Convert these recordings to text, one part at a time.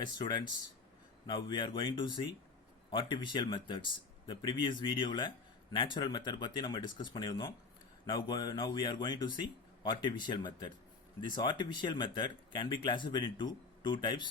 Hi students, now we are going to see artificial methods. The previous video la natural method பத்தி நம்ம discuss பண்ணியிருந்தோம். Now we are going to see artificial method. This artificial method can be classified into two types.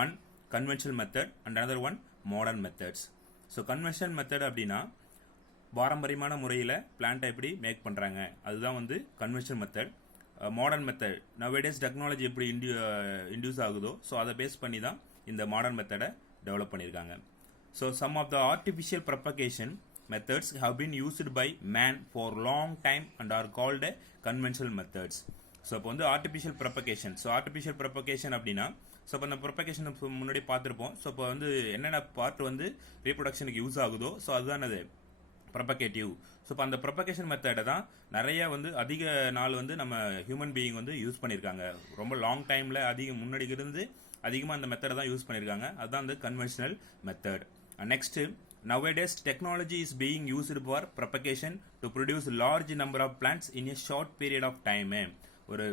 One conventional method and another one modern methods. So conventional method அப்படின்னா பாரம்பரியமான முறையில் பிளான்ட்டை எப்படி make பண்ணுறாங்க அதுதான் வந்து conventional method. Modern method nowadays technology எப்படி induce ஆகுதோ ஸோ அதை பேஸ் பண்ணி தான் இந்த மாடர்ன் மெத்தடை டெவலப் பண்ணியிருக்காங்க. So some of the artificial propagation methods have been used by man for long time and are called conventional methods. So இப்போ வந்து artificial propagation. So artificial propagation அப்படின்னா ஸோ இப்போ இந்த ப்ரொபகேஷன் முன்னாடி பார்த்துருப்போம். ஸோ இப்போ வந்து என்னென்ன பார்ட் வந்து ரீப்ரொடக்ஷனுக்கு யூஸ் ஆகுதோ ஸோ அதுதான் அது ப்ரொபகேட்டிவ். ஸோ இப்போ அந்த ப்ரொபகேஷன் மெத்தடை தான் நிறைய வந்து அதிக நாள் வந்து நம்ம ஹியூமன் பீயிங் வந்து யூஸ் பண்ணியிருக்காங்க. ரொம்ப லாங் டைமில் முன்னாடி இருந்து அதிகமாக அந்த மெத்தடை தான் யூஸ் பண்ணியிருக்காங்க. அதுதான் அந்த conventional method. Next nowadays technology is being used for propagation to produce large number of plants in a short period of time. ஒரு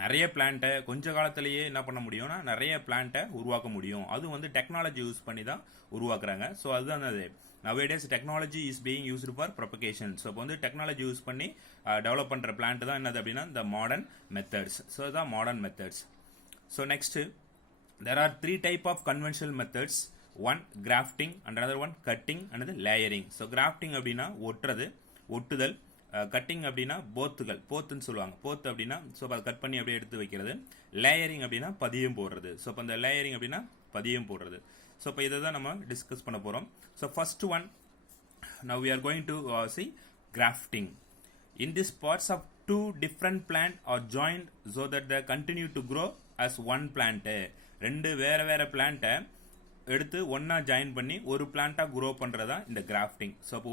நிறைய பிளான்ட்டை கொஞ்ச காலத்திலேயே என்ன பண்ண முடியும்னா நிறைய பிளான்ட்டை உருவாக்க முடியும். அது வந்து டெக்னாலஜி யூஸ் பண்ணி தான் உருவாக்குறாங்க. ஸோ அதுதான் அது nowadays technology is being used for propagation. So இப்போ வந்து டெக்னாலஜி யூஸ் பண்ணி டெவலப் பண்ணுற பிளான்ட் தான் என்னது அப்படின்னா இந்த மாடர்ன் மெத்தட்ஸ். ஸோ இதுதான் modern methods. So next there are three type of conventional methods. One grafting and another one cutting and another layering. So grafting அப்படின்னா ஒட்டுதல், கட்டிங் அப்படின்னா போத்துன்னு சொல்லுவாங்க. போத்து அப்படின்னா ஸோ அதை கட் பண்ணி அப்படியே எடுத்து வைக்கிறது. லேயரிங் அப்படின்னா பதியம் போடுறது. ஸோ இப்போ இந்த லேயரிங் அப்படின்னா பதியம் போடுறது. ஸோ இப்போ இதை தான் நம்ம டிஸ்கஸ் பண்ண போகிறோம். So first one now we are going to see grafting. In these parts of two different plant are joined so that they continue to grow as one plant. ரெண்டு வேற பிளான்ட்டை எடுத்து ஒன்னா ஜாயின் பண்ணி ஒரு பிளான்ட்டா குரோ பண்றதா இந்த கிராஃப்டிங். ஸோ அப்போ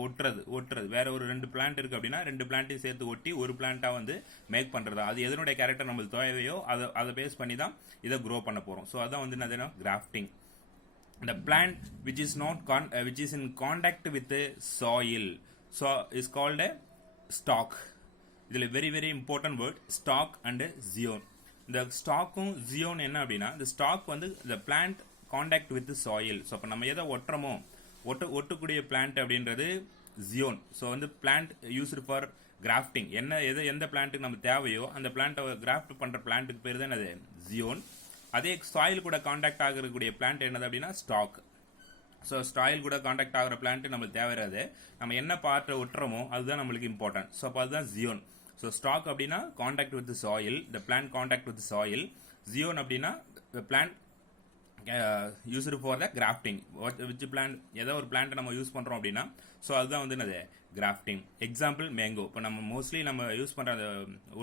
ஒட்டுறது வேற ஒரு ரெண்டு பிளான்ட் இருக்கு அப்படின்னா ரெண்டு பிளான்ட்டையும் சேர்த்து ஒட்டி ஒரு பிளான்ட்டா வந்து மேக் பண்றதா. அது எதனுடைய கேரக்டர் நம்மளுக்கு தேவையோ அதை பேஸ் பண்ணி தான் இதை குரோ பண்ண போறோம். ஸோ அதான் வந்து என்னதுன்னா grafting. The plant which is in contact with the soil so is called a stalk. இதுல very important word stalk and zone. இந்த ஸ்டாக்கும் ஜியோன் என்ன அப்படின்னா இந்த ஸ்டாக் வந்து இந்த plant contact with soil. So அப்போ நம்ம எதை ஒட்டுறோமோ ஒட்டக்கூடிய பிளான்ட் அப்படின்றது ஜியோன். ஸோ வந்து பிளான்ட் யூஸ்டு ஃபார் கிராஃப்டிங். எந்த பிளான்ட்டுக்கு நம்ம தேவையோ அந்த பிளான்ட்டை கிராஃப்ட் பண்ணுற பிளான்ட்டுக்கு பேர் தான் என்னது ஜியோன். அதே சாயில் கூட காண்டாக்ட் ஆகக்கூடிய பிளான்ட் என்னது அப்படின்னா ஸ்டாக். ஸோ சாயில் கூட காண்டாக்ட் ஆகிற பிளான்ட் நம்மளுக்கு தேவையாது. நம்ம என்ன பார்ட்டை ஒட்டுறோமோ அதுதான் நம்மளுக்கு இம்பார்ட்டன்ட். ஸோ அப்போ அதுதான் ஜியோன். ஸோ ஸ்டாக் அப்படின்னா contact with soil, the plant contact with soil. Scion அப்படின்னா plant used for the grafting. Which plant ஏதோ ஒரு பிளான்ட்டை நம்ம யூஸ் பண்ணுறோம் அப்படின்னா ஸோ அதுதான் வந்து என்னது கிராஃப்டிங். Example mango. இப்போ நம்ம மோஸ்ட்லி நம்ம யூஸ் பண்ணுற அந்த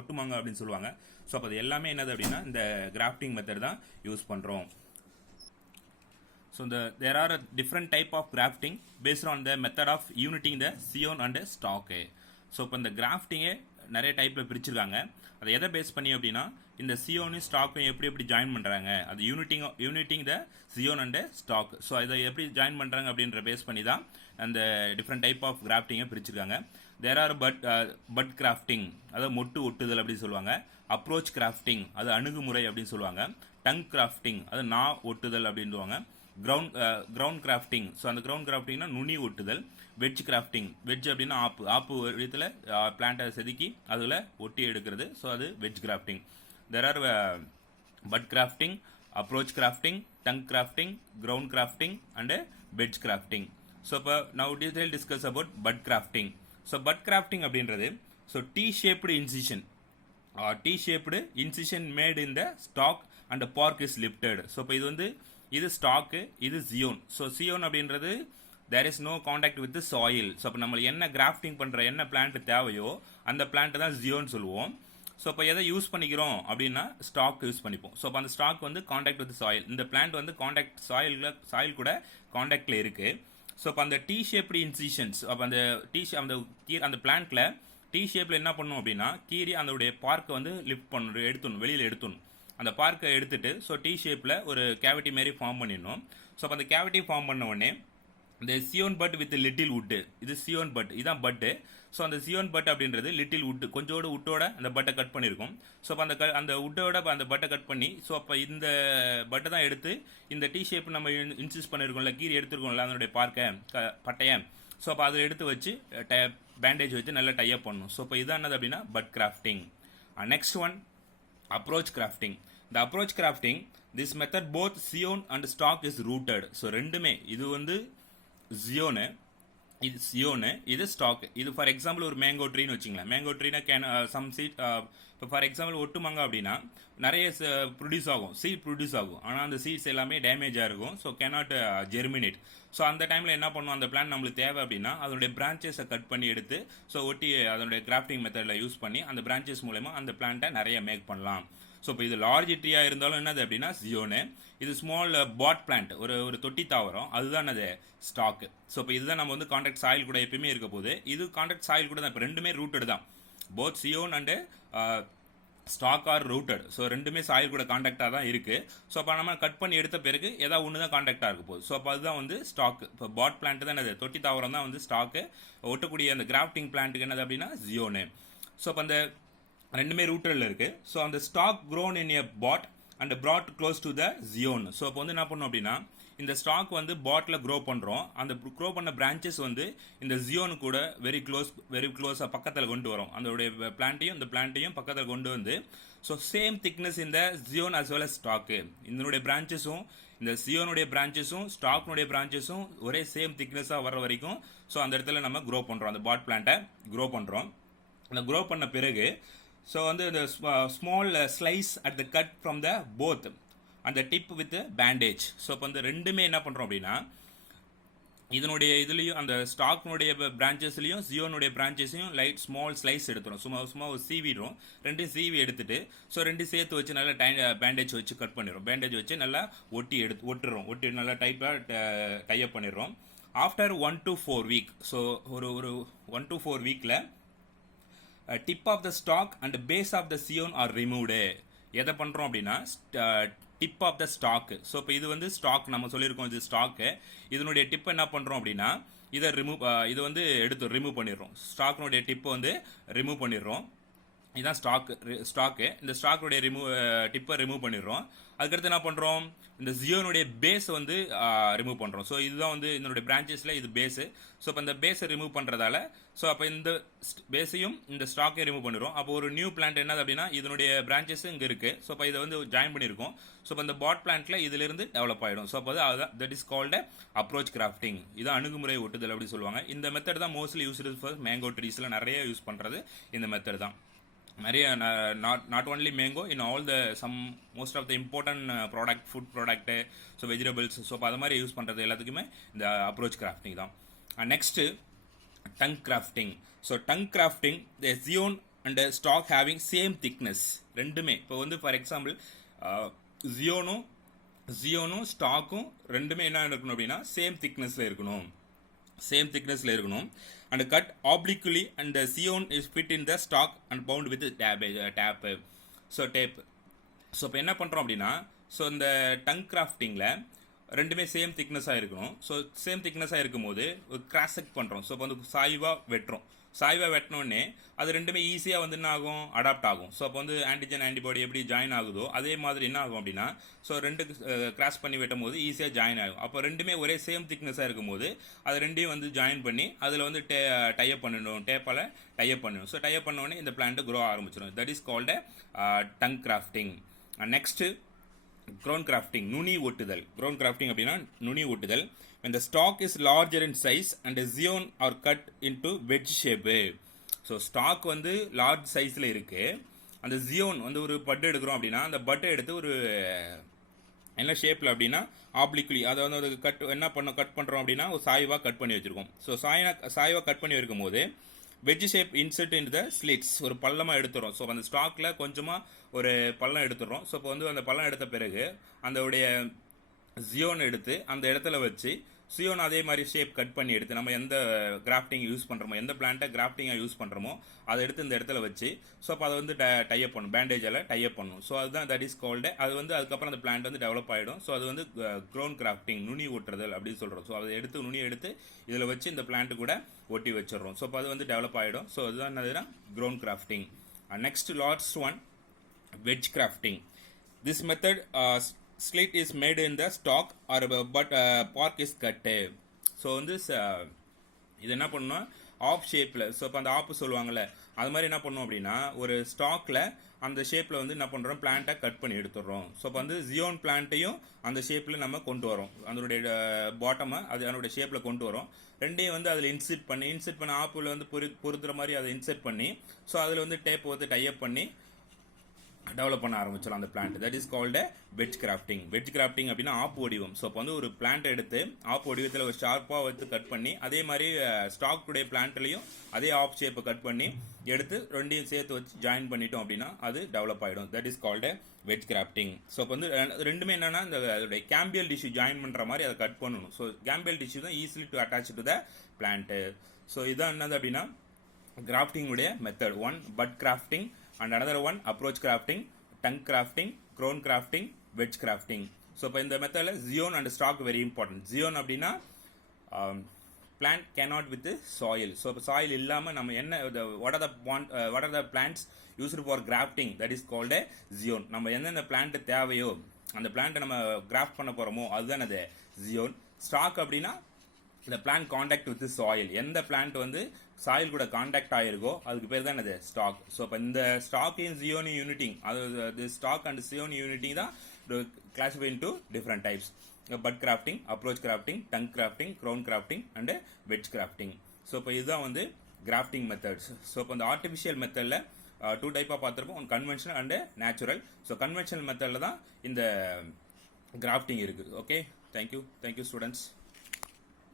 ஒட்டு மாங்கா அப்படின்னு சொல்லுவாங்க. ஸோ அப்போ அது எல்லாமே என்னது அப்படின்னா இந்த கிராஃப்டிங் மெத்தட் தான் யூஸ் பண்ணுறோம். So there are a different type of grafting based on the method of uniting the zone and the stalk. So இப்போ இந்த கிராஃப்டிங்கே நிறைய டைப்பில் பிரிச்சிருக்காங்க. அதை எதை பேஸ் பண்ணி அப்படின்னா இந்த சியோனையும் ஸ்டாக்கையும் எப்படி ஜாயின் பண்ணுறாங்க அது யூனிட்டிங் த சியோன் அண்ட் ஸ்டாக். ஸோ இதை எப்படி ஜாயின் பண்ணுறாங்க அப்படின்ற பேஸ் பண்ணி தான் அந்த டிஃப்ரெண்ட் டைப் ஆஃப் கிராஃப்டிங்கை பிரிச்சிருக்காங்க. தேர் ஆர் பட் கிராஃப்டிங் அதாவது மொட்டு ஒட்டுதல் அப்படின்னு சொல்லுவாங்க. அப்ரோச் கிராஃப்டிங் அது அணுகுமுறை அப்படின்னு சொல்லுவாங்க. டங் கிராஃப்டிங் அது நா ஒட்டுதல் அப்படின்வாங்க. Ground grafting. ஸோ அந்த கிரவுண்ட் கிராஃப்டிங்னா நுனி ஒட்டுதல். Veg grafting. வெஜ் அப்படின்னா ஆப்பு விதத்தில் பிளான்ட்டை செதுக்கி அதில் ஒட்டி எடுக்கிறது. ஸோ அது wedge grafting. There are bud grafting, approach grafting, tongue grafting, ground grafting and wedge grafting. So இப்போ now detail discuss about bud grafting. So bud grafting அப்படின்றது so T shaped incision made in the stock and bark is lifted. So இப்போ இது stock, இது scion. So scion அப்படின்றது there is no contact with soil. So அப்போ நம்ம என்ன grafting பண்ணுற என்ன பிளான்ட் தேவையோ அந்த பிளான்ட் தான் ஜியோன் சொல்லுவோம். ஸோ இப்போ எதை யூஸ் பண்ணிக்கிறோம் அப்படின்னா ஸ்டாக் யூஸ் பண்ணிப்போம். ஸோ அப்போ அந்த ஸ்டாக் வந்து காண்டாக்ட் வித் சாயில். இந்த பிளான்ட் வந்து காண்டாக்ட் சாயில் கூட காண்டாக்டில் இருக்கு. ஸோ அப்போ அந்த டி ஷேப்டு இன்சிஷன்ஸ் அப்போ அந்த பிளான்ட்ல டி ஷேப்ல என்ன பண்ணும் அப்படின்னா கீரி அதோடைய பார்க்கை வந்து லிஃப்ட் பண்ணணும், எடுத்துணும், வெளியில் எடுத்துணும். அந்த பார்க்கை எடுத்துட்டு ஸோ டி ஷேப்பில் ஒரு கேவிட்டி மாரி ஃபார்ம் பண்ணிடணும். ஸோ அப்போ அந்த கேவிட்டி ஃபார்ம் பண்ண உடனே இந்த Zion but with little wood. இது சியோன் பட், இதுதான் பட்டு. ஸோ அந்த ஜியோன் பட் அப்படின்றது லிட்டில் உட், கொஞ்சோட உட்டோட அந்த பட்டை கட் பண்ணியிருக்கும். ஸோ அப்போ அந்த உட்டோட அந்த பட்டை கட் பண்ணி, ஸோ அப்போ இந்த பட்டை தான் எடுத்து இந்த டி ஷேப் நம்ம இன்சிஸ் பண்ணியிருக்கோம்ல, கீரி எடுத்துருக்கோம்ல அதனுடைய பட்டையை, ஸோ அப்போ அதை எடுத்து வச்சு பேண்டேஜ் வச்சு நல்லா டைப் பண்ணணும். ஸோ இப்போ இதான் என்னது அப்படின்னா bud grafting. Next one approach grafting. இந்த approach grafting, this method both scion and stock is rooted. So ரெண்டுமே, இது வந்து ஜியோனு, இது சியோனு, இது ஸ்டாக். இது ஃபார் எக்ஸாம்பிள் ஒரு மேங்கோ ட்ரீன்னு வச்சுங்களேன். மேங்கோ ட்ரீனா சம் சீட், இப்போ ஃபார் எக்ஸாம்பிள் ஒட்டு மாங்காய் அப்படின்னா நிறைய ப்ரொடியூஸ் ஆகும், சீட் ப்ரொடியூஸ் ஆகும். ஆனால் அந்த சீட்ஸ் எல்லாமே டேமேஜாக இருக்கும். So cannot germinate. ஸோ அந்த டைமில் என்ன பண்ணுவோம், அந்த பிளான் நம்மளுக்கு தேவை அப்படின்னா அதனுடைய பிரான்ச்சஸை கட் பண்ணி எடுத்து, ஸோ ஒட்டி அதனுடைய கிராஃப்டிங் மெத்தடில் யூஸ் பண்ணி அந்த பிரான்ச்சஸ் மூலமா அந்த பிளான்ட்டை நிறைய மேக் பண்ணலாம். ஸோ இப்போ இது லார்ஜ் ட்ரீயாக இருந்தாலும் என்னது அப்படின்னா ஜியோனு, இது ஸ்மால் பாட் பிளான்ட், ஒரு தொட்டி தாவரம், அதுதான் அது ஸ்டாக். ஸோ இப்போ இதுதான் நம்ம வந்து கான்டாக்ட் சாயில் கூட எப்பயுமே இருக்க போது, இது கான்டாக்ட் சாயில் கூட தான். இப்போ ரெண்டுமே ரூட்டட் தான், both scion and stock are rooted. So ரெண்டுமே சாயில் கூட கான்டாக்டாக தான் இருக்கு. ஸோ அப்போ நம்ம கட் பண்ணி எடுத்த பிறகு ஏதாவது ஒன்று தான் கான்டாக்டாக இருக்க போகுது. ஸோ அப்போ அதுதான் வந்து ஸ்டாக். இப்போ பாட் பிளான்ட் தான் என்னது, தொட்டி தாவரம் தான் வந்து ஸ்டாக்கு. ஒட்டக்கூடிய அந்த கிராஃப்டிங் பிளான்ட்டுக்கு என்னது அப்படின்னா ஜியோனு. ஸோ அப்போ அந்த ரெண்டுமே ரூட்டரில் இருக்கு. ஸோ அந்த stock grown in a pot and brought close to the scion. So அப்போ வந்து என்ன பண்ணோம் அப்படின்னா இந்த ஸ்டாக் வந்து பாட்டில் க்ரோ பண்ணுறோம், அந்த க்ரோ பண்ண பிரான்ச்சஸ் வந்து இந்த ஜியோனு கூட வெரி க்ளோஸாக பக்கத்தில் கொண்டு வரும். அதோடைய பிளான்ட்டையும் இந்த பிளான்ட்டையும் பக்கத்தில் கொண்டு வந்து, ஸோ சேம் திக்னஸ் இந்த scion as well as stock. இதனுடைய பிரான்ச்சஸும் இந்த ஜியோனுடைய பிரான்ச்சஸும் ஸ்டாக்னுடைய பிரான்ச்சஸும் ஒரே சேம் திக்னஸாக வர வரைக்கும் ஸோ அந்த இடத்துல நம்ம க்ரோ பண்ணுறோம், அந்த பாட் பிளான்ட்டை க்ரோ பண்ணுறோம். அந்த க்ரோ பண்ண பிறகு ஸோ வந்து இந்த small slice at the cut from the both அந்த டிப் வித் பேண்டேஜ். ஸோ இப்போ இந்த ரெண்டுமே என்ன பண்ணுறோம் அப்படின்னா இதனுடைய இதுலேயும் அந்த ஸ்டாக்னுடைய பிரான்ச்சஸ்லையும் ஜியோனுடைய பிரான்ச்சஸையும் லைட் ஸ்மால் ஸ்லைஸ் எடுத்துரும், சும்மா ஒரு சீவிடுறோம். ரெண்டையும் சீவி எடுத்துட்டு ஸோ ரெண்டையும் சேர்த்து வச்சு நல்லா பேண்டேஜ் வச்சு கட் பண்ணிடுறோம். பேண்டேஜ் வச்சு நல்லா ஒட்டி நல்லா டைப் பண்ணிடுறோம். ஆஃப்டர் 1 to 4 week, ஸோ ஒரு 1 to 4 வீக்கில் tip of the stock and base of the scion are removed. எதை பண்ணுறோம் அப்படின்னா tip of the stock. So இப்போ இது வந்து ஸ்டாக் நம்ம சொல்லியிருக்கோம், இது ஸ்டாக்கு. இதனுடைய டிப்பை என்ன பண்ணுறோம் அப்படின்னா இது வந்து எடுத்து ரிமூவ் பண்ணிடுறோம். ஸ்டாக்னுடைய டிப்பை வந்து ரிமூவ் பண்ணிடுறோம். இதுதான் ஸ்டாக்கு. இந்த ஸ்டாக்குடைய டிப்பை ரிமூவ் பண்ணிடுறோம். அதுக்கடுத்து என்ன பண்ணுறோம், இந்த ஜியோனுடைய பேஸ் வந்து ரிமூவ் பண்ணுறோம். ஸோ இதுதான் வந்து இதனுடைய பிரான்ச்சஸில் இது பேஸு. ஸோ இப்போ இந்த பேஸை ரிமூவ் பண்ணுறதால ஸோ அப்போ இந்த பேஸையும் இந்த ஸ்டாக்கையும் ரிமூவ் பண்ணிடுறோம். அப்போ ஒரு நியூ பிளான்ட் என்னது அப்படின்னா இதனுடைய பிரான்ச்சஸ் இங்கே இருக்குது. ஸோ இப்போ இதை வந்து ஜாயின் பண்ணியிருக்கோம். ஸோ இப்போ இந்த பாட் பிளான்ட்டில் இதிலிருந்து டெவலப் ஆகிடும். ஸோ அப்போ அதுதான் that is called approach grafting. இது அணுகுமுறை ஒட்டுதல் அப்படி சொல்லுவாங்க. இந்த மெத்தட் தான் மோஸ்ட்லி யூஸ்டு ஃபார் மேங்கோ ட்ரீஸில் நிறைய யூஸ் பண்ணுறது இந்த மெத்தட் தான். நிறைய not only mango, in all the most of the important product, food product, so vegetables, so அது மாதிரி யூஸ் பண்ணுறது எல்லாத்துக்குமே இந்த அப்ரோச் கிராஃப்டிங் தான். Next tongue grafting. So tongue grafting, the scion and stock having same thickness. ரெண்டுமே இப்போ வந்து for example ஜியோனும் ஸ்டாக்கும் ரெண்டுமே என்ன இருக்கணும் அப்படின்னா சேம் திக்னஸில் இருக்கணும். And cut obliquely, and the zion is fit in the stock and bound with tape. So tape. So இப்போ என்ன பண்ணுறோம் அப்படின்னா ஸோ இந்த டங் கிராஃப்டிங்கில் ரெண்டுமே சேம் திக்னஸாக இருக்கணும். ஸோ சேம் திக்னஸாக இருக்கும்போது ஒரு கிராஸ் செக் பண்ணுறோம். ஸோ இப்போ வந்து சாய்வாக வெட்டினோடனே அது ரெண்டுமே ஈஸியாக வந்து என்ன ஆகும், அடாப்ட் ஆகும். ஸோ அப்போ வந்து ஆன்டிஜன் ஆன்டிபாடி எப்படி ஜாயின் ஆகுதோ அதே மாதிரி என்ன ஆகும் அப்படின்னா ஸோ ரெண்டு கிராஸ் பண்ணி வெட்டும் போது ஈஸியாக ஜாயின் ஆகும். அப்போ ரெண்டுமே ஒரே சேம் திக்னஸாக இருக்கும்போது அது ரெண்டையும் வந்து ஜாயின் பண்ணி அதில் வந்து டைப் பண்ணணும், டேப்பால் டைப் பண்ணணும். ஸோ டைப் பண்ணோடனே இந்த பிளான்ட்டு க்ரோ ஆரம்பிச்சிடும். That is called tongue grafting. Next crown grafting, நுனி ஒட்டுதல். க்ரோன் கிராஃப்டிங் அப்படின்னா நுனி ஒட்டுதல். when the stalk is larger in size and the zion are cut into wedge shape. So stock வந்து large சைஸில் இருக்குது. அந்த ஜியோன் வந்து ஒரு பட்டு எடுக்கிறோம் அப்படின்னா அந்த பட்டை எடுத்து ஒரு என்ன ஷேப்பில் அப்படின்னா ஆப்ளிக்லி அதை வந்து அது கட் பண்ணுறோம் அப்படின்னா ஒரு சாய்வாக கட் பண்ணி வச்சுருக்கோம். ஸோ சாய்வாக கட் பண்ணி வைக்கும் போது வெஜ் ஷேப் இன்செர்ட் இன் த ஸ்லிட்ஸ், ஒரு பள்ளமாக எடுத்துறோம். ஸோ அந்த ஸ்டாக்கில் கொஞ்சமாக ஒரு பள்ளம் எடுத்துடுறோம். ஸோ இப்போ வந்து அந்த பள்ளம் எடுத்த பிறகு அதோடைய ஜியோன் எடுத்து அந்த இடத்துல வச்சு சியோன் அதே மாதிரி ஷேப் கட் பண்ணி எடுத்து நம்ம எந்த கிராஃப்டிங் யூஸ் பண்ணுறோமோ, எந்த பிளான்ட்டை கிராஃப்டிங்காக யூஸ் பண்ணுறோமோ அதை எடுத்து இந்த இடத்துல வச்சு ஸோ அப்போ அதை வந்து டைப் பண்ணும், பேண்டேஜால் டைப் பண்ணும். ஸோ அதுதான் தட் இஸ் கால்டு. அது வந்து அதுக்கப்புறம் அந்த பிளான்ட் வந்து டெவலப் ஆகிடும். ஸோ அது வந்து க்ரோன் கிராஃப்டிங், நுனி ஒட்டுறதல் அப்படின்னு சொல்கிறோம். ஸோ அதை எடுத்து நுனி எடுத்து இதில் வச்சு இந்த பிளான்ட்டு கூட ஒட்டி வச்சிடறோம். ஸோ அப்போ அது வந்து டெவலப் ஆகிடும். ஸோ அதுதான் என்னதுன்னா crown grafting. Next last one, wedge crafting. This method slit is made in the stalk or but bark is cut. So வந்து இது என்ன பண்ணணும், ஆப் ஷேப்பில், ஸோ இப்போ அந்த ஆப்பு சொல்லுவாங்கள்ல அது மாதிரி என்ன பண்ணோம் அப்படின்னா ஒரு ஸ்டாக்கில் அந்த ஷேப்பில் வந்து என்ன பண்ணுறோம், பிளான்ட்டை கட் பண்ணி எடுத்துடுறோம். ஸோ இப்போ வந்து ஜியோன் பிளான்ட்டையும் அந்த ஷேப்பில் நம்ம கொண்டு வரோம், அதனுடைய பாட்டமை அது அதனுடைய ஷேப்பில் கொண்டு வரோம். ரெண்டையும் வந்து அதில் இன்செர்ட் பண்ண ஆப்பில் வந்து பொறுத்துற மாதிரி அதை இன்செர்ட் பண்ணி ஸோ அதில் வந்து டேப் வந்து டைப் பண்ணி டெவலப் பண்ண ஆரம்பிச்சிடலாம் அந்த plant. That is called wedge grafting. Wedge grafting அப்படின்னா ஆப்பு வடிவம். ஸோ இப்போ வந்து ஒரு பிளான்ட் எடுத்து ஆப்பு வடிவத்தில் ஒரு ஷார்ப்பாக வந்து கட் பண்ணி அதே மாதிரி ஸ்டாக் உடைய பிளான்ட்லையும் அதே ஆப் ஷேப்பை கட் பண்ணி எடுத்து ரெண்டையும் சேர்த்து வச்சு ஜாயின் பண்ணிட்டோம் அப்படின்னா அது டெவலப் ஆகிடும். That is called wedge grafting. So இப்போ வந்து ரெண்டுமே என்னன்னா இந்த அதோடைய கேம்பியல் டிஷ்யூ ஜாயின் பண்ணுற மாதிரி அதை கட் பண்ணணும். ஸோ கேம்பியல் டிஷ்யூ தான் easily to attach to the plant. So இதான் என்னது அப்படின்னா கிராஃப்டிங் உடைய method. One bud grafting and another one approach crafting, tongue crafting, crown crafting, wedge crafting. So இப்போ இந்த மெத்தடில் scion and stock very important. Scion அப்படின்னா plant cannot with the soil. So இப்போ soil இல்லாமல் நம்ம என்ன what are the plants used for grafting, that is called a Zion. நம்ம எந்தெந்த பிளான்ட் தேவையோ அந்த பிளான்ட்டை நம்ம கிராஃப்ட் பண்ண போகிறோமோ அதுதான் அது ஜியோன். ஸ்டாக் அப்படின்னா இந்த பிளான்ட் காண்டாக்ட் வித் சாயில், எந்த பிளான்ட் வந்து சாயில் கூட காண்டாக்ட் ஆகிருக்கோ அதுக்கு பேர் தான் இது ஸ்டாக். ஸோ இப்போ இந்த ஸ்டாக்கையும் ஜியோனி யூனிட்டிங், அது ஸ்டாக் அண்ட் ஜியோனி யூனிட்டிங் தான் classify into different types. Bud grafting, approach grafting, tongue grafting, crown grafting and wedge grafting. So இப்போ இதுதான் வந்து கிராஃப்டிங் மெத்தட்ஸ். ஸோ இப்போ இந்த ஆர்டிஃபிஷியல் மெத்தடில் டூ டைப்பாக பார்த்துருப்போம், one conventional and natural. So conventional மெத்தடில் தான் இந்த கிராஃப்டிங் இருக்குது. Okay, thank you students.